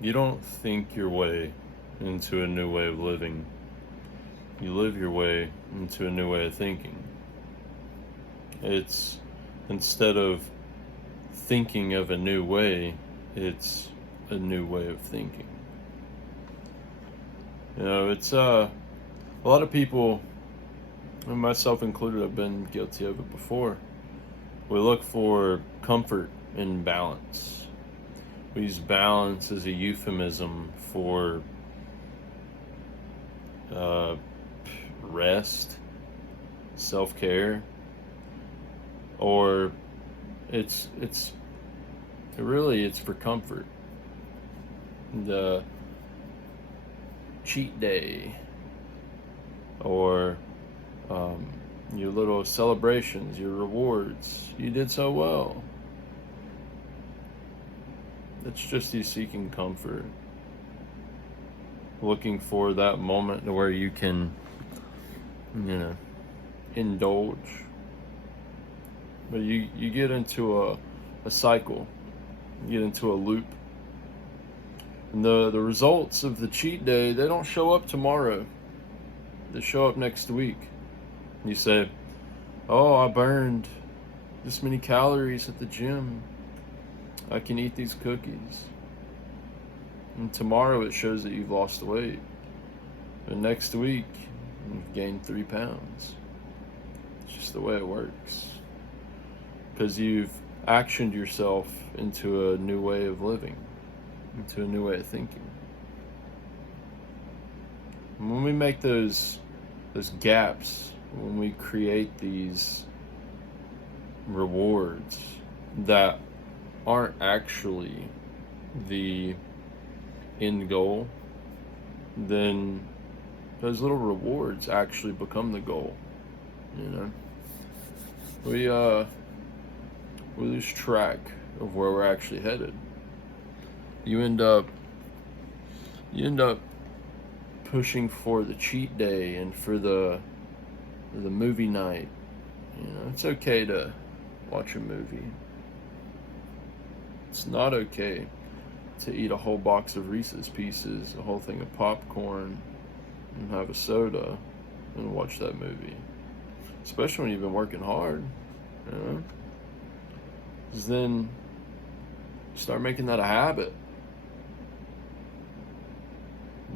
You don't think your way into a new way of living. You live your way into a new way of thinking. It's instead of thinking of a new way, it's a new way of thinking. It's a lot of people, and myself included, have been guilty of it before. We look for comfort in balance. We use balance as a euphemism for uh, rest, self-care, or it's really it's for comfort. The cheat day, or your little celebrations, your rewards. You did so well. It's just you seeking comfort, looking for that moment where you can, indulge. But you get into a cycle, you get into a loop. And the results of the cheat day, they don't show up tomorrow. They show up next week. You say, oh, I burned this many calories at the gym. I can eat these cookies. And tomorrow it shows that you've lost weight. But next week, you've gained 3 pounds. It's just the way it works. Because you've actioned yourself into a new way of living, into a new way of thinking. And when we make those gaps, when we create these rewards that aren't actually the end goal, then those little rewards actually become the goal. We lose track of where we're actually headed. You end up pushing for the cheat day and for the movie night. It's okay to watch a movie. It's not okay to eat a whole box of Reese's Pieces, a whole thing of popcorn, and have a soda and watch that movie. Especially when you've been working hard, Because then you start making that a habit.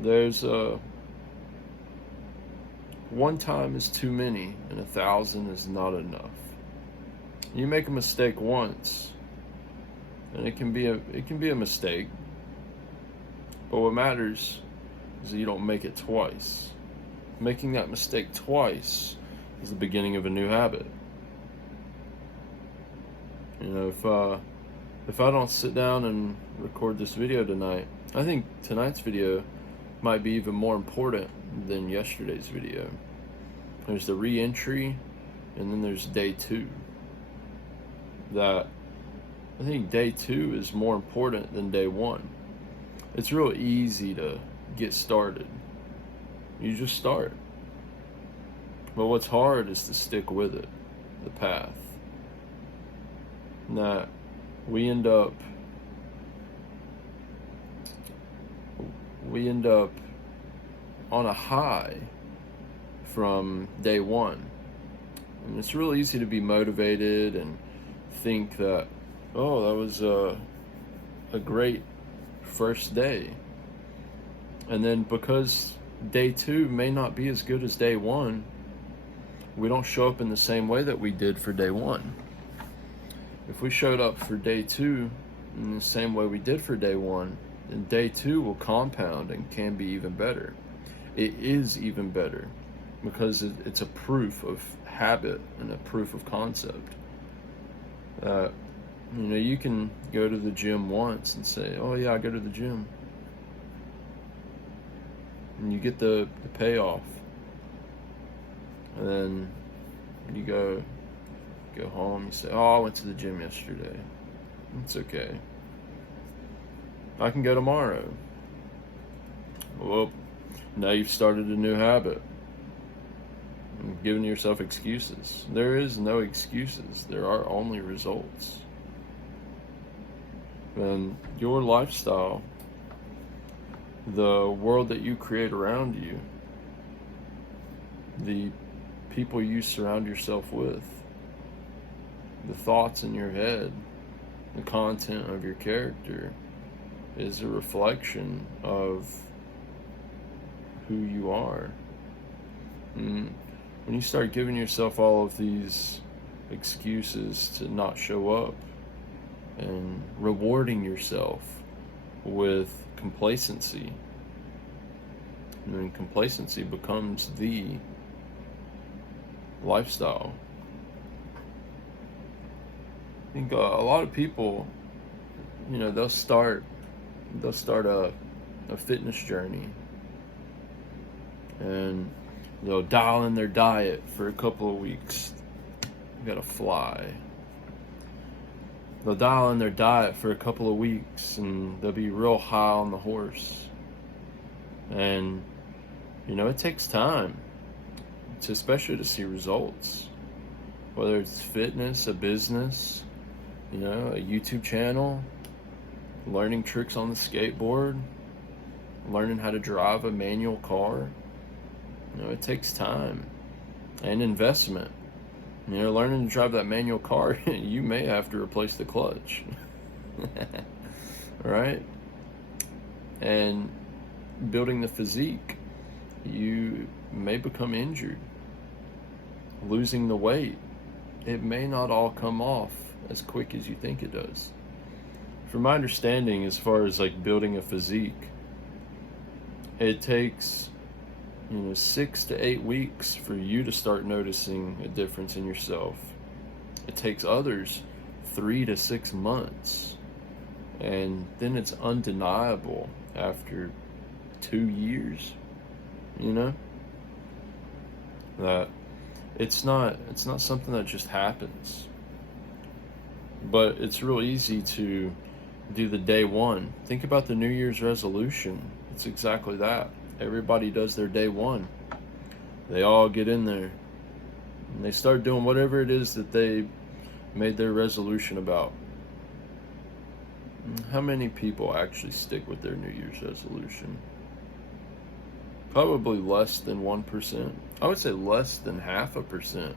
There's one time is too many, and 1,000 is not enough. You make a mistake once, and it can be a mistake. But what matters is that you don't make it twice. Making that mistake twice is the beginning of a new habit. If I don't sit down and record this video tonight, I think tonight's video might be even more important than yesterday's video. There's the re-entry, and then there's day 2. That I think day 2 is more important than day 1. It's real easy to get started. You just start. But what's hard is to stick with it, the path. That we end up on a high from day 1. And it's real easy to be motivated and think that, oh, that was a great first day. And then because day 2 may not be as good as day 1, we don't show up in the same way that we did for day 1. If we showed up for day 2 in the same way we did for day 1, then day 2 will compound and can be even better. It is even better because it's a proof of habit and a proof of concept. You can go to the gym once and say, oh yeah, I go to the gym. And you get the payoff. And then you go home, you say, oh, I went to the gym yesterday. It's okay. I can go tomorrow. Well, now you've started a new habit. And giving yourself excuses. There is no excuses. There are only results. And your lifestyle the world that you create around you, the people you surround yourself with, the thoughts in your head, the content of your character is a reflection of who you are. And when you start giving yourself all of these excuses to not show up and rewarding yourself with complacency, and then complacency becomes the lifestyle. I think a lot of people, they'll start a fitness journey, and they'll dial in their diet for a couple of weeks. You gotta fly. They'll dial in their diet for a couple of weeks, and they'll be real high on the horse. And it takes time especially to see results, whether it's fitness, a business, a YouTube channel, learning tricks on the skateboard, learning how to drive a manual car. It takes time and investment. Learning to drive that manual car, you may have to replace the clutch. Right? And building the physique, you may become injured. Losing the weight, it may not all come off as quick as you think it does. From my understanding, as far as like building a physique, it takes 6 to 8 weeks for you to start noticing a difference in yourself. It takes others 3 to 6 months, and then it's undeniable after 2 years. That it's not something that just happens. But it's real easy to do the day one. Think about the New Year's resolution. It's exactly that. Everybody does their day one. They all get in there and they start doing whatever it is that they made their resolution about. How many people actually stick with their New Year's resolution? Probably less than 1%. I would say less than 0.5%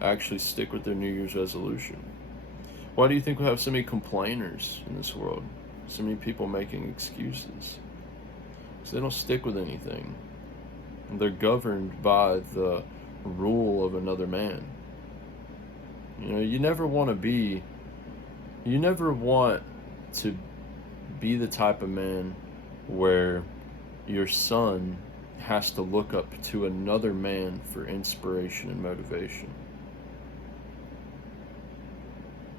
actually stick with their New Year's resolution. Why do you think we have so many complainers in this world? So many people making excuses? Because they don't stick with anything. They're governed by the rule of another man. You never want to be the type of man where your son has to look up to another man for inspiration and motivation.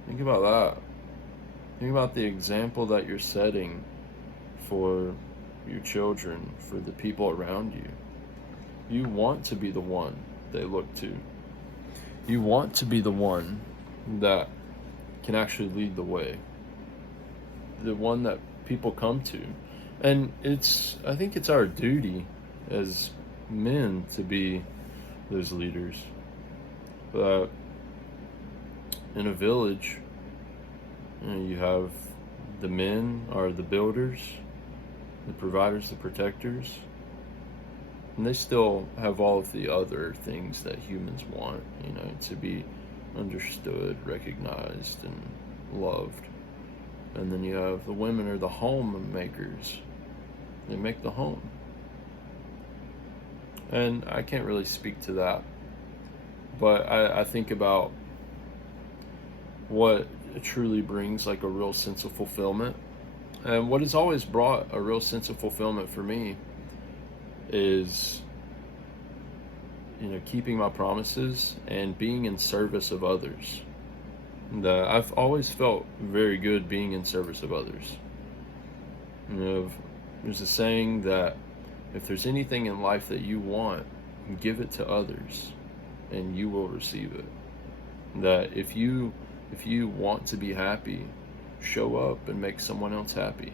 Think about that. Think about the example that you're setting for your children, for the people around you. You want to be the one they look to. You want to be the one that can actually lead the way. The one that people come to. And I think it's our duty as men to be those leaders. But in a village, you have the men are the builders, the providers, the protectors, and they still have all of the other things that humans want, to be understood, recognized, and loved. And then you have the women are the homemakers. They make the home. And I can't really speak to that, but I think about what truly brings like a real sense of fulfillment. And what has always brought a real sense of fulfillment for me is keeping my promises and being in service of others. I've always felt very good being in service of others. There's a saying that if there's anything in life that you want, give it to others and you will receive it. That if you want to be happy, show up and make someone else happy.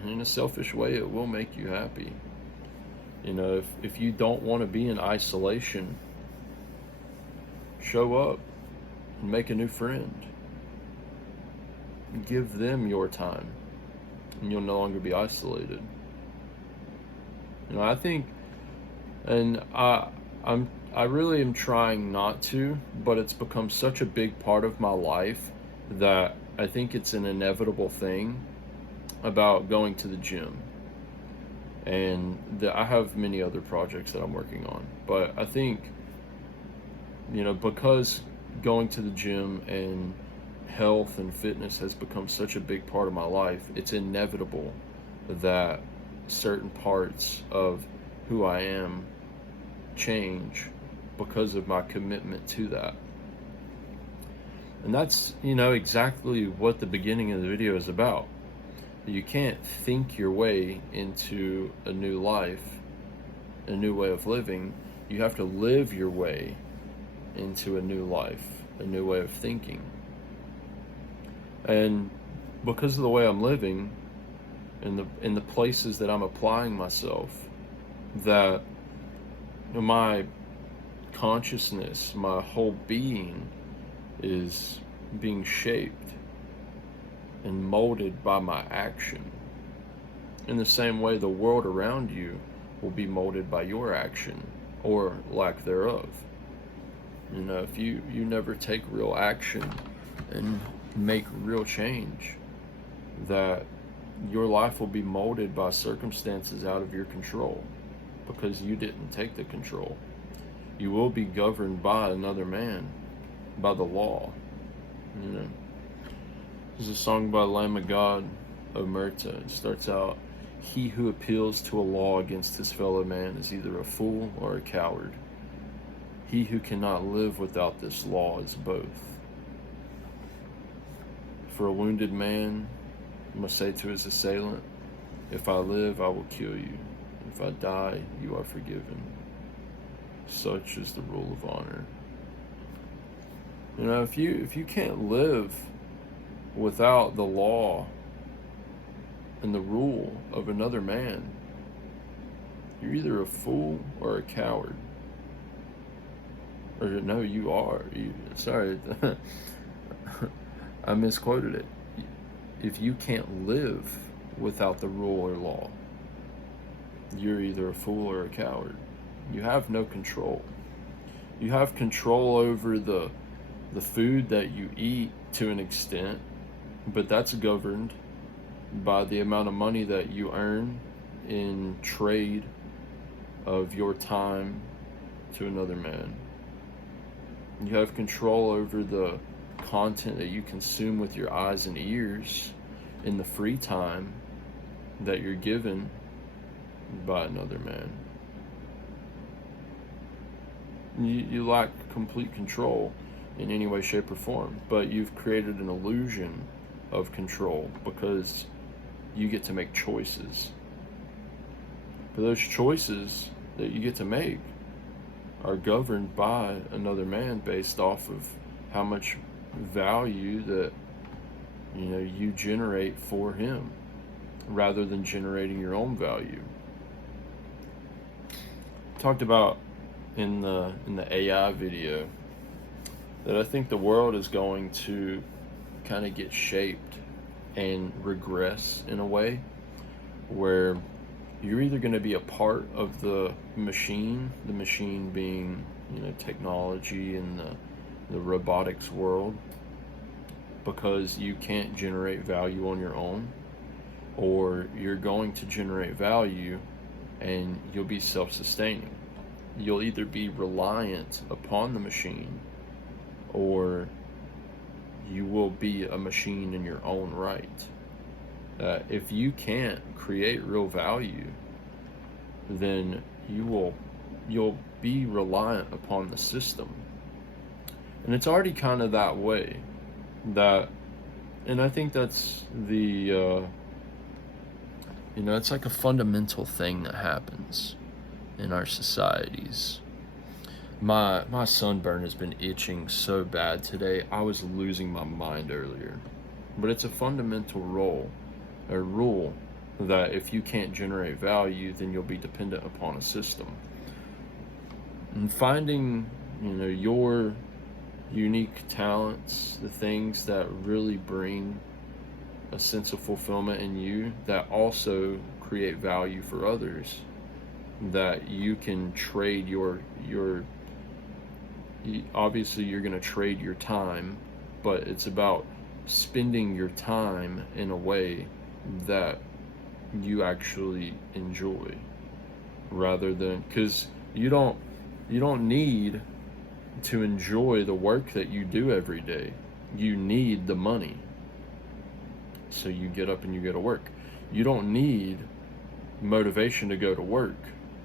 And in a selfish way, it will make you happy. If you don't want to be in isolation, show up and make a new friend. Give them your time. and you'll no longer be isolated. I think, and I really am trying not to, but it's become such a big part of my life that I think it's an inevitable thing about going to the gym. And I have many other projects that I'm working on, but I think, because going to the gym and health and fitness has become such a big part of my life, it's inevitable that certain parts of who I am change because of my commitment to that. And that's, exactly what the beginning of the video is about. You can't think your way into a new life, a new way of living. You have to live your way into a new life, a new way of thinking. And because of the way I'm living, in the places that I'm applying myself, that my consciousness, my whole being is being shaped and molded by my action. In the same way, the world around you will be molded by your action or lack thereof. If you never take real action and make real change, that your life will be molded by circumstances out of your control because you didn't take the control. You will be governed by another man, by the law. There's a song by Lamb of God, Omerta. It starts out, "He who appeals to a law against his fellow man is either a fool or a coward. He who cannot live without this law is both. For a wounded man must say to his assailant, 'If I live, I will kill you. If I die, you are forgiven.' Such is the rule of honor." If you can't live without the law and the rule of another man, you're either a fool or a coward. Or no, you are. Sorry, I misquoted it. If you can't live without the rule or law, you're either a fool or a coward. You have no control. You have control over the food that you eat to an extent, but that's governed by the amount of money that you earn in trade of your time to another man. You have control over the content that you consume with your eyes and ears in the free time that you're given by another man. You lack complete control in any way, shape, or form, but you've created an illusion of control because you get to make choices. But those choices that you get to make are governed by another man based off of how much value that you generate for him rather than generating your own value. Talked about in the AI video that I think the world is going to kind of get shaped and regress in a way where you're either going to be a part of the machine being, technology and the robotics world, because you can't generate value on your own, or you're going to generate value and you'll be self-sustaining. You'll either be reliant upon the machine or you will be a machine in your own right. If you can't create real value, then you'll be reliant upon the system. And it's already kind of that way. And I think that's it's like a fundamental thing that happens in our societies. My sunburn has been itching so bad today. I was losing my mind earlier. But it's a fundamental rule that if you can't generate value, then you'll be dependent upon a system. And finding, your unique talents, the things that really bring a sense of fulfillment in you that also create value for others, that you can trade obviously you're going to trade your time, but it's about spending your time in a way that you actually enjoy, rather than, because you don't need to enjoy the work that you do every day. You need the money, so you get up and you go to work. You don't need motivation to go to work,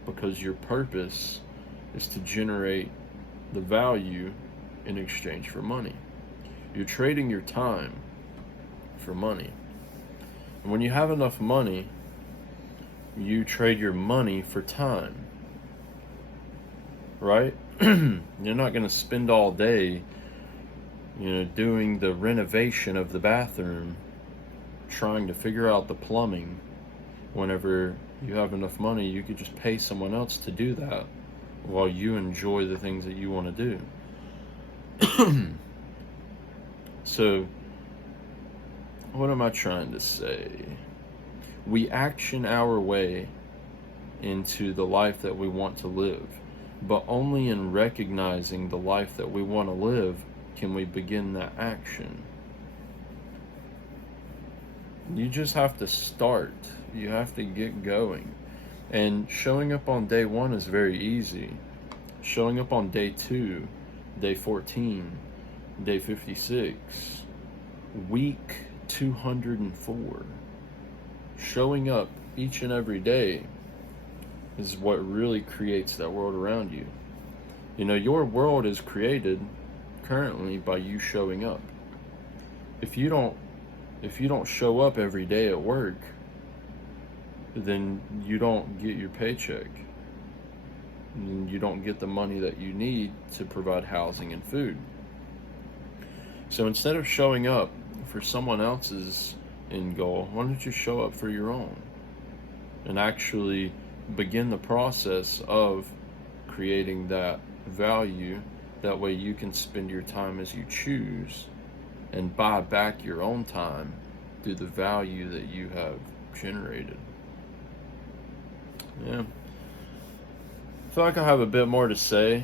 because your purpose is to generate the value in exchange for money. You're trading your time for money. And when you have enough money, you trade your money for time, right? You're not going to spend all day, doing the renovation of the bathroom, trying to figure out the plumbing. Whenever you have enough money, you could just pay someone else to do that while you enjoy the things that you want to do. So, what am I trying to say? We action our way into the life that we want to live, but only in recognizing the life that we want to live can we begin that action. You just have to start. You have to get going. And showing up on day 1 is very easy. Showing up on day 2, day 14, day 56, week 204. Showing up each and every day is what really creates that world around you. Your world is created currently by you showing up. If you don't show up every day at work, then you don't get your paycheck. And you don't get the money that you need to provide housing and food. So instead of showing up for someone else's end goal, why don't you show up for your own? And actually begin the process of creating that value. That way you can spend your time as you choose and buy back your own time through the value that you have generated. Yeah. I feel like I have a bit more to say,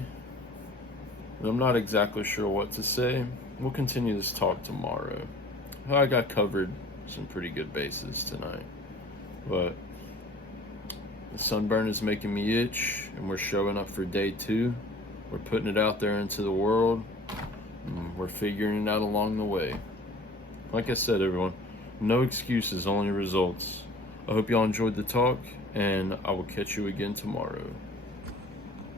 but I'm not exactly sure what to say. We'll continue this talk tomorrow. I feel like I covered some pretty good bases tonight, but the sunburn is making me itch, and we're showing up for day 2. We're putting it out there into the world, and we're figuring it out along the way. Like I said, everyone, no excuses, only results. I hope y'all enjoyed the talk, and I will catch you again tomorrow.